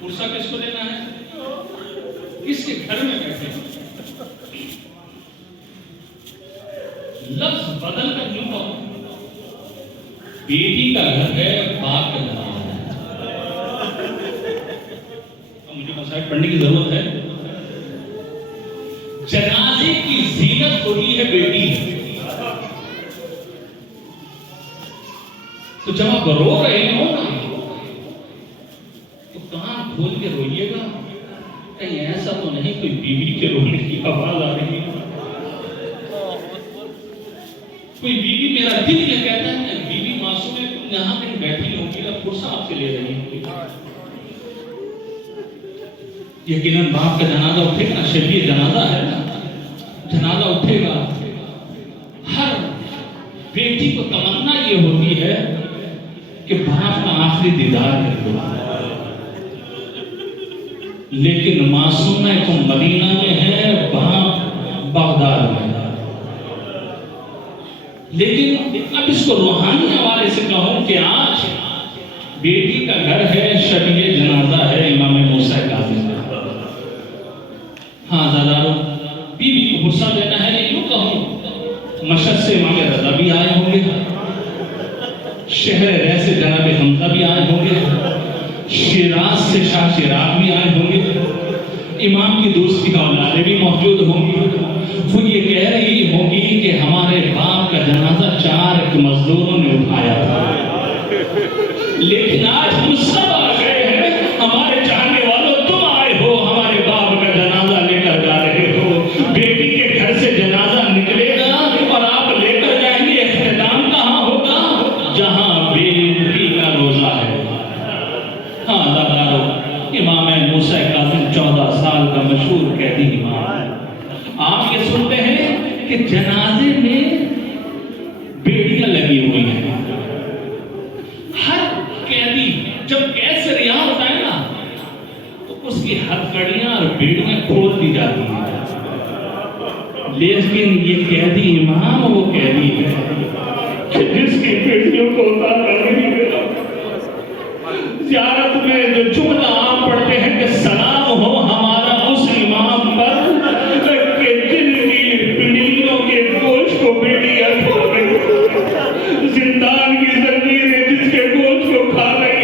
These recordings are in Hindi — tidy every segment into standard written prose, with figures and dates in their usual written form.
पुरसा किसको देना है? किसके घर में बैठे? लफ्ज बदल कर यूं कहो, बेटी का घर है, बाप का जनाजा है। मुझे मसाइल पढ़ने की जरूरत है। जनाजे की जीनत होती है बेटी। तो जब आप रो रहे हो ना, तो कान खोल के रोइएगा, कहीं ऐसा तो नहीं कोई बीवी के रोने की आवाज आ रही है। कोई बीवी, मेरा दिल ये कहता है बीवी मासूम है, तुम यहां कहीं बैठी होगी ना, पुरसा आपसे ले रही है। यकीनन बाप का जनाजा उठेगा, शरीय जनाजा है ना, जनाजा उठेगा। हर बेटी को तमन्ना ये होती है कि बाप का आखिरी दीदार कर दो, लेकिन मासूमा तो मदीना में है, बाप बगदाद में। लेकिन अब इसको रूहानी हवाले से कहूं कि आज बेटी का घर है, शबीए जनाजा है इमाम मूसा काज़िम। हाँ दादारो, बीवी को गुस्सा देना है, यूं कहूं मशहद से इमाम रज़ा भी आए होंगे, शहर रह से जनाब हमजा भी आए होंगे, शिराज से शाह चिराग भी आए होंगे, इमाम की दोस्ती का औलादे भी मौजूद होंगी। वो ये कह रही होगी कि हमारे बाप का जनाजा 4 मजदूरों ने उठाया था, लेकिन आज हम सब आ गए हैं, हमारे चाहने वालों तुम आए हो, हमारे बाप का जनाजा लेकर जा रहे हो। बेटी के घर से जनाजा निकलेगा और आप लेकर जाएंगे, इख्तिताम कहाँ होगा? जहां बेटी का रोजा है। हाँ दादारो, इमाम मूसा काज़िम 14 साल का मशहूर कैदी इमाम है। आप ये सुनते हैं कि जनाजे में बेड़ियां लगी हुई हैं। हर कैदी जब कैद से रिहा होता है ना, तो उसकी हथकड़ियां और बेड़ियां खोल दी जाती हैं। लेकिन ये कैदी इमाम वो कैदी है कि जिसकी बेड़ियों को उतारा नहीं गया। ज़ियारत में जो जुमला आम पढ़ते हैं कि सलाम हो हमारा उस इमाम पर कि जिनकी पिंडलियों के गोश्त को बेड़ियां खा गई, जिंदान की जंजीरें जिसके गोश्त को खा गई।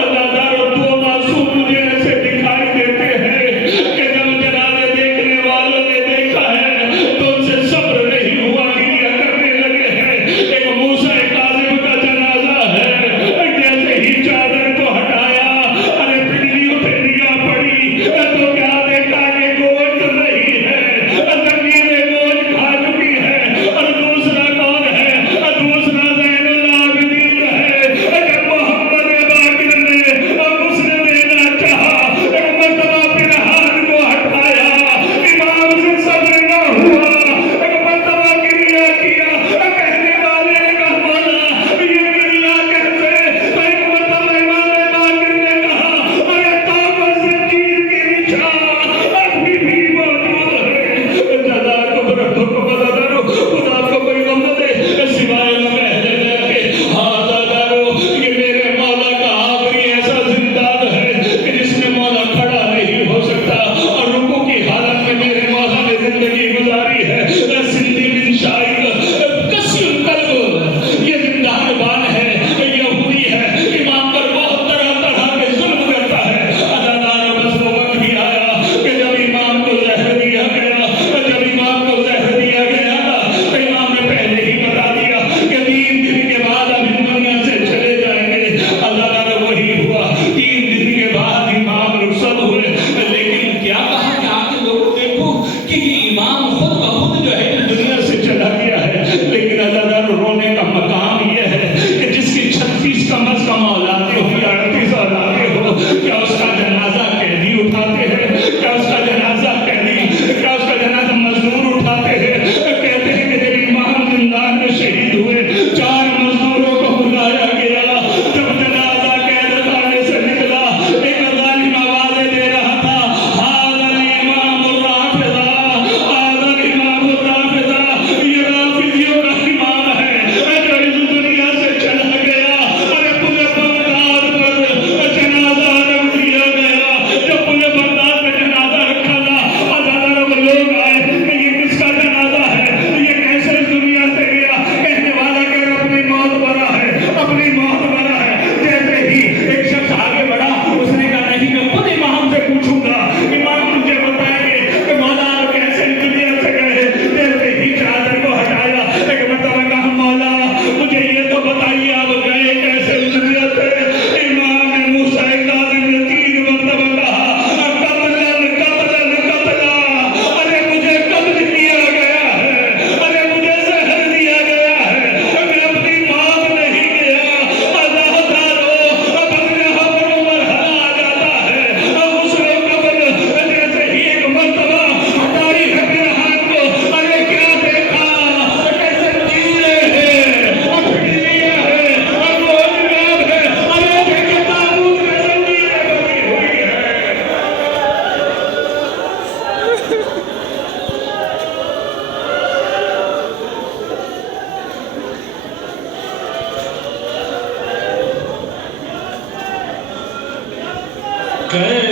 अल्लाह दो मासूम मुझे ऐसे दिखाई देते हैं कि जब जनाजे देखने वालों ने देखा है तो उनसे सब्र नहीं हुआ, गिरिया करने लगे हैं। एक मूसा काज़िम का जनाजा है, जैसे ही चादर को हटाया, अरे पिंडलियों पे निगाह पड़ी तो क्या देखा कि गोश्त नहीं है, जंजीरें गोश्त खा चुकी है। और दूसरा कौन है? दूसरा ज़ैनुल आबिदीन है। जब मोहम्मद बाक़िर ने उसने देना चाहा, एक मर्तबा फिर हाथ को हटाया, इमाम से सब्र न हुआ, एक मर्तबा गिरिया किया, कहने वाले ने कहा मौला ये गिरिया कैसे? एक मर्तबा इमाम बाक़िर ने कहा अरे ताकत ज़ंजीर की रिछा अभी भी मौजूद है। जज़ा को रब्बो को बदलो, खुदा को कोई गम न दे सिवाय कहने के हाँ दादारो, ये मेरे मौला का आखिरी ऐसा जिंदान है कि जिसमें मौला खड़ा नहीं हो सकता और रुकू की हालत में मेरे मौला ने जिंदगी गुजारी है। सिंधी बिन शाइक कसीम कल्ब ये जिंदाबान है, यहूदी है, इमाम पर बहुत तरह तरह के जुल्म करता है। अदादार बस वो वक्त भी आया कि जब इमाम को जहर दिया गया, जब इमाम को जहर दिया गया तो इमाम ने पहले ही बता दिया कि 3 दिन के बाद अब इन दुनिया से चले जाएंगे। अल्लाह वही हुआ, 3 दिन के बाद इमाम रुखसत हुए। लेकिन क्या कहा कि आके लोगों देखो कि ये इमाम खुद ब खुद जो है इस दुनिया से चला गया है। लेकिन अल्लाह रोने का मकाम ये है कि जिसकी 36 कम अज कम औलादे हो या 38 औलादे हो, क्या उसका जनाजा कैदी उठाते हैं? क्या उसका जनाजा कैदी, क्या उसका जनाजा मजदूर उठाते हैं? कहते हैं कि जब इमाम जिंदान में शहीद हुए, 4 मजदूरों को बुलाया गया। जब जनाजा कैदखाने से निकला, एक जालिम आवाज़ें दे रहा था, हाज़ल इमामुर राफ़िज़ा, हाज़ल इमामुर राफ़िज़ा, ये राफ़िज़ियों का इमाम है जो इस दुनिया जय